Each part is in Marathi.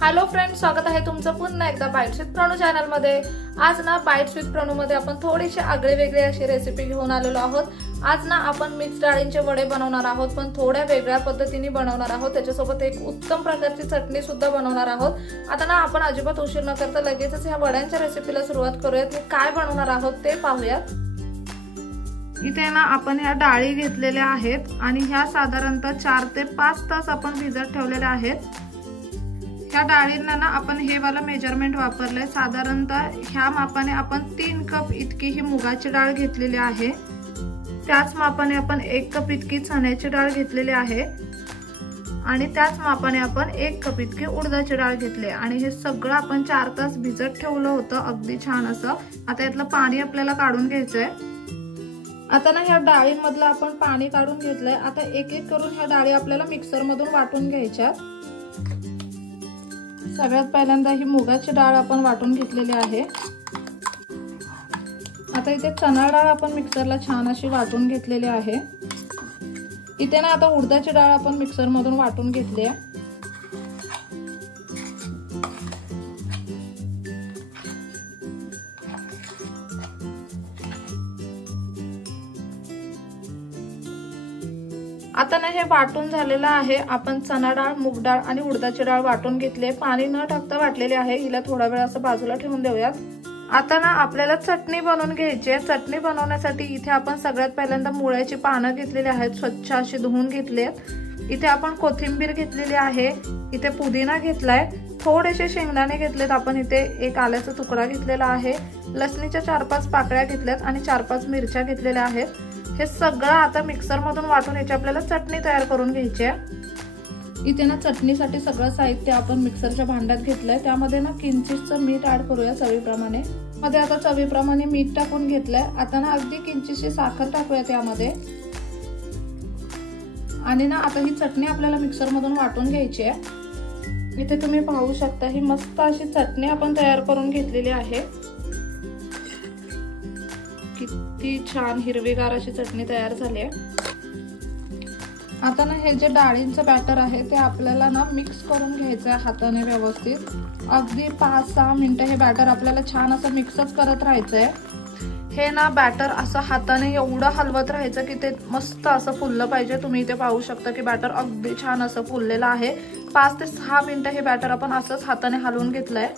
हॅलो फ्रेंड्स, स्वागत आहे तुमचं पुन्हा एकदा बाईट्स विथ प्रणू चॅनल मध्ये। आज ना बाईट्स विथ प्रणू मध्ये आपण थोडीशी आगळेवेगळे अशी रेसिपी घेऊन आलेलो आहोत। आज ना आपण मिक्स डाळींचे वडे बनवणार आहोत, पण थोड्या वेगळ्या पद्धतीने बनवणार आहोत। त्याच्यासोबत एक उत्तम प्रकारची चटणी सुद्धा बनवणार आहोत। आता ना आपण अजिबात उशीर न करता लगेचच ह्या वड्यांच्या रेसिपीला सुरुवात करूयात। मी काय बनवणार आहोत ते पाहूयात। इथे ना आपण ह्या डाळी घेतलेल्या आहेत आणि ह्या साधारणतः 4 ते 5 तास आपण भिजत ठेवलेल्या आहेत। ह्या डाळींना ना आपण हे वाला मेजरमेंट वापरलंय। साधारणतः ह्या मापाने आपण 3 कप इतकी ही मुगाची डाळ घेतलेली आहे। त्याच मापाने आपण 1 कप इतकी चण्याची डाळ घेतलेली आहे आणि त्याच मापाने आपण 1 कप इतकी उडदाची डाळ घेतली आणि हे सगळं आपण 4 तास भिजत ठेवलं होतं अगदी छान असं। आता यातलं पाणी आपल्याला काढून घ्यायचंय। आता ना ह्या डाळींमधलं आपण पाणी काढून घेतलंय। आता एक एक करून ह्या डाळी आपल्याला मिक्सर मधून वाटून घ्यायच्या। सगळ्यात पहिल्यांदा ही मुगाची डाळ आपण वाटून घेतलेली आहे। आता इथे चणा डाळ आपण मिक्सरला छान अशी वाटून घेतलेली आहे। इथे ना आता उडदाची डाळ आपण मिक्सर मधून वाटून घेतली आहे। आता ना हे वाटून झालेलं आहे। आपण चणा डाळ, मूग डाळ आणि उडदाची डाळ वाटून घेतली। पाणी न टाकता वाटलेली आहे। हिला थोडा वेळ असं बाजूला ठेवून देऊयात। आता ना आपल्याला चटणी बनवून घ्यायची आहे। चटणी बनवण्यासाठी इथे आपण सगळ्यात पहिल्यांदा मुळ्याची पानं घेतलेली आहेत, स्वच्छ अशी धुवून घेतली आहेत। इथे आपण कोथिंबीर घेतलेली आहे, इथे पुदिना घेतलाय, थोडेसे शेंगदाणे घेतलेत आपण, इथे एक आल्याचा तुकडा घेतलेला आहे, लसणीच्या 4-5 पाकळ्या घेतल्यात आणि 4-5 मिरच्या घेतलेल्या आहेत। हे सगळं आता मिक्सर मधून वाटून याची आपल्याला चटणी तयार करून घ्यायची आहे। इथे ना चटणीसाठी सगळं साहित्य आपण मिक्सरच्या भांड्यात घेतलंय। त्यामध्ये ना किंचितचं मीठ ऍड करूया चवीप्रमाणे। मध्ये आता चवीप्रमाणे मीठ टाकून घेतलंय। आता ना अगदी किंचितशी साखर टाकूया त्यामध्ये आणि ना आता ही चटणी आपल्याला मिक्सर मधून वाटून घ्यायची आहे। इथे तुम्ही पाहू शकता ही मस्त अशी चटणी आपण तयार करून घेतलेली आहे। किती छान हिरवीगार अशी चटणी तयार झाली आहे। आता ना हे जे डाळींचं बॅटर आहे ते आपल्याला ना मिक्स करून घ्यायचं आहे हाताने व्यवस्थित। अगदी 5-6 मिनिटं हे बॅटर आपल्याला छान असं मिक्सच करत राहायचंय। हे ना बॅटर असं हाताने एवढं हलवत राहायचं की ते मस्त असं फुललं पाहिजे। तुम्ही इथे पाहू शकता की बॅटर अगदी छान असं फुललेलं आहे। 5 ते 6 मिनिटं हे बॅटर आपण असंच हाताने हलवून घेतलंय।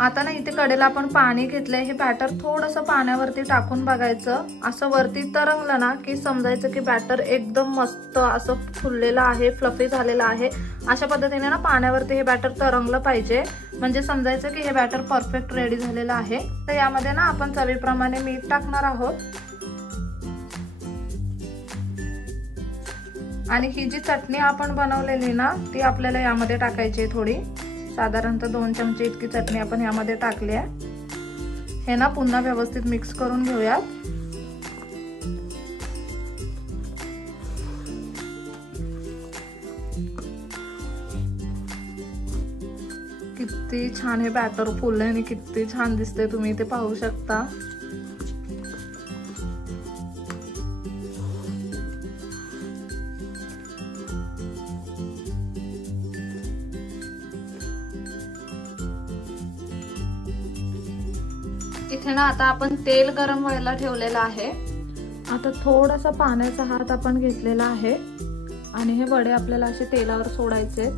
आता ना इथे कडेला आपण पाणी घेतलंय। हे बॅटर थोडंसं पाण्यावरती टाकून बघायचं, असं वरती तरंगलं ना की समजायचं की बॅटर एकदम मस्त असं फुललेलं आहे, फ्लफी झालेलं आहे। अशा पद्धतीने ना पाण्यावरती हे बॅटर तरंगलं पाहिजे, म्हणजे समजायचं की हे बॅटर परफेक्ट रेडी झालेलं आहे। तर यामध्ये ना आपण चवीप्रमाणे मीठ टाकणार आहोत आणि ही जी चटणी आपण बनवलेली ना ती आपल्याला यामध्ये टाकायची आहे। थोडी साधारणतः 2 चमचे इतकी चटणी आपण यामध्ये टाकली आहे। हे ना पुन्हा व्यवस्थित मिक्स करून घेऊयात। किती छान हे बॅटर फुललंय आणि किती छान दिसतंय, तुम्ही इथे पाहू शकता। इथे ना आता आपण तेल गरम व्हायला ठेवलेलं आहे। आता थोडासा पाण्याचा हात आपण घेतलेला आहे आणि हे वडे आपल्याला असे तेलावर सोडायचे।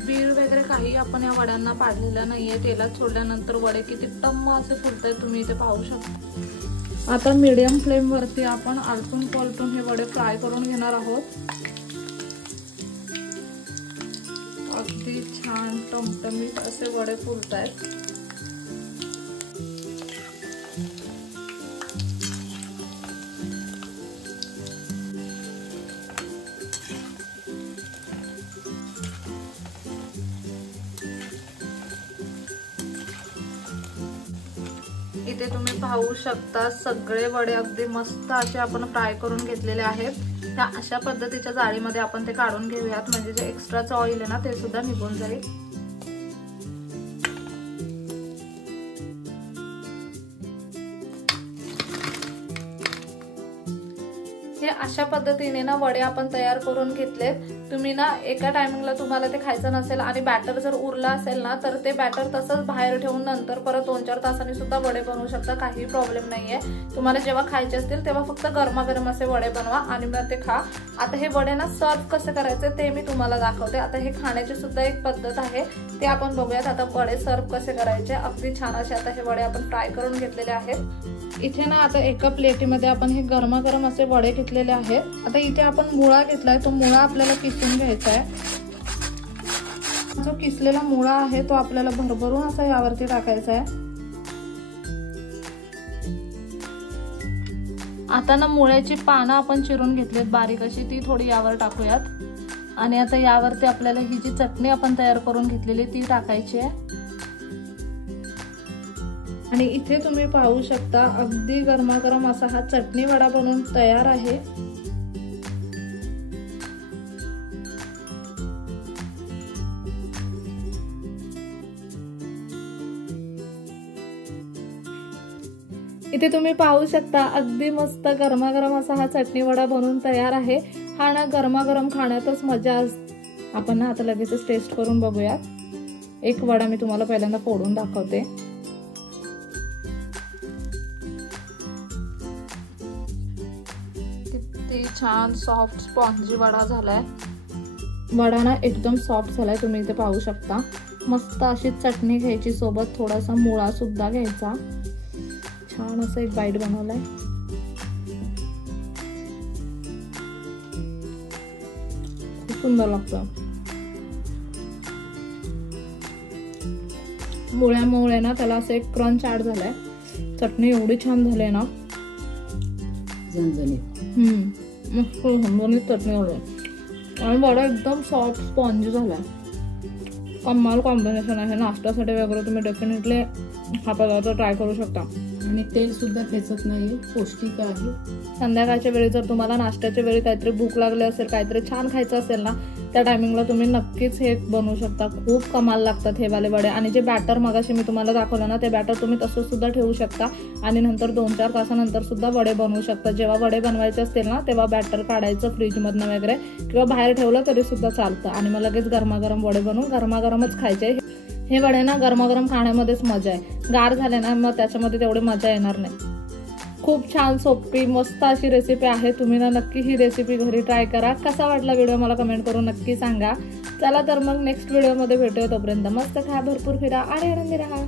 बीड वगैरे काही आपण या वड्यांना पाडलेलं नाहीये। तेलात सोडल्यानंतर वडे किती टम्म असे फुलतायत, तुम्ही इथे पाहू शकता। आता मीडियम फ्लेम वरती आपण आलटून पलटून हे वडे फ्राय करून घेणार आहोत। अगदी छान टमटमीत असे वडे फुलतायत। इथे तुम्ही पाहू शकता सगळे वडे अगदी मस्त असे आपण फ्राय करून घेतलेले आहेत। त्या अशा पद्धतीच्या जाळीमध्ये आपण ते काढून घेऊयात, म्हणजे जे एक्स्ट्राचं ऑइल आहे ना ते सुद्धा निघून जाईल। हे अशा पद्धतीने ना वडे आपण तयार करून घेतलेत। तुम्ही ना एका टायमिंगला तुम्हाला ते खायचं नसेल आणि बॅटर जर उरला असेल ना तर ते बॅटर तसंच बाहेर ठेवून नंतर परत 2-4 तासांनी सुद्धा वडे बनवू शकता, काही प्रॉब्लेम नाहीये। तुम्हाला जेव्हा खायचे असतील तेव्हा फक्त गरमागरम असे वडे बनवा आणि मग ते खा। आता हे वडे ना सर्व कसे करायचे ते मी तुम्हाला दाखवते। आता हे खाण्याची सुद्धा एक पद्धत आहे, ते आपण बघूयात। आता वडे सर्व कसे करायचे, अगदी छान असे आता हे वडे आपण फ्राय करून घेतलेले आहेत। इथे ना आता एका प्लेटीमध्ये आपण हे गरमागरम असे वडे घेतलेले आहेत। आता इथे आपण मुळा घेतलाय, तो मुळा आपल्याला किसून घ्यायचा आहे। जो किसलेला मुळा आहे तो आपल्याला भरभरून असा यावरती टाकायचा आहे। आता ना मुळ्याची पानं आपण चिरून घेतलीत बारीक अशी, ती थोडी यावर टाकूयात आणि आता यावरती आपल्याला ही जी चटणी आपण तयार करून घेतलेली ती टाकायची आहे। आणि इथे तुम्ही पाहू शकता अगदी गरमागरम असा हा चटणी वडा बनवून तयार आहे। इथे तुम्ही पाहू शकता अगदी मस्त गरमागरम असा हा चटणी वडा बनवून तयार आहे। हा ना गरमागरम खाण्यातच मजा असते। आपण ना आता लगेच टेस्ट करून बघूयात। एक वडा मी तुम्हाला पहिल्यांदा फोडून दाखवते। किती छान सॉफ्ट स्पॉन्जी वडा झालाय। वडा ना एकदम सॉफ्ट झालाय, तुम्ही इथे पाहू शकता। मस्त अशी चटणी घ्यायची, सोबत थोडासा मुळा सुद्धा घ्यायचा। छान असं एक बाईट बनवलाय। खूप सुंदर लागतं। मुळ्यामुळे ना त्याला असं एक क्रंच ऍड झालाय। चटणी एवढी छान झाली ना, मस्त झणझणीत चटणी होते आणि वडा एकदम सॉफ्ट स्पॉन्जी झालाय। कमाल कॉम्बिनेशन आहे। नाश्त्यासाठी वगैरे तुम्ही डेफिनेटली हा पदार्थ ट्राय करू शकता आणि तेल सुद्धा खेचत नाही, पौष्टिक आहे। संध्याकाळच्या वेळी जर तुम्हाला नाश्त्याच्या वेळी काहीतरी भूक लागली असेल, काहीतरी छान खायचं असेल ना, त्या टायमिंगला तुम्ही नक्कीच हे बनवू शकता। खूप कमाल लागतात हे वाले वडे। आणि जे बॅटर मगाशी मी तुम्हाला दाखवलं ना, ते बॅटर तुम्ही तसंच सुद्धा ठेवू शकता आणि नंतर 2-4 तासानंतर सुद्धा वडे बनवू शकता। जेव्हा वडे बनवायचे असतील ना तेव्हा बॅटर काढायचं फ्रीजमधनं वगैरे, किंवा बाहेर ठेवलं तरी सुद्धा चालतं आणि मग लगेच गरमागरम वडे बनवून गरमागरमच खायचे। हे वडे ना गरमागरम खाण्यामध्येच मजा आहे। गार झाले ना मग त्याच्यामध्ये तेवढी मजा येणार नाही। खूप छान सोपी मस्त अशी रेसिपी आहे। तुम्ही ना नक्की ही रेसिपी घरी ट्राय करा। कसा वाटला व्हिडिओ मला कमेंट करून नक्की सांगा। चला तर मग नेक्स्ट व्हिडिओमध्ये भेटूया, तोपर्यंत मस्त खा, भरपूर फिरा आणि आनंदी राहा।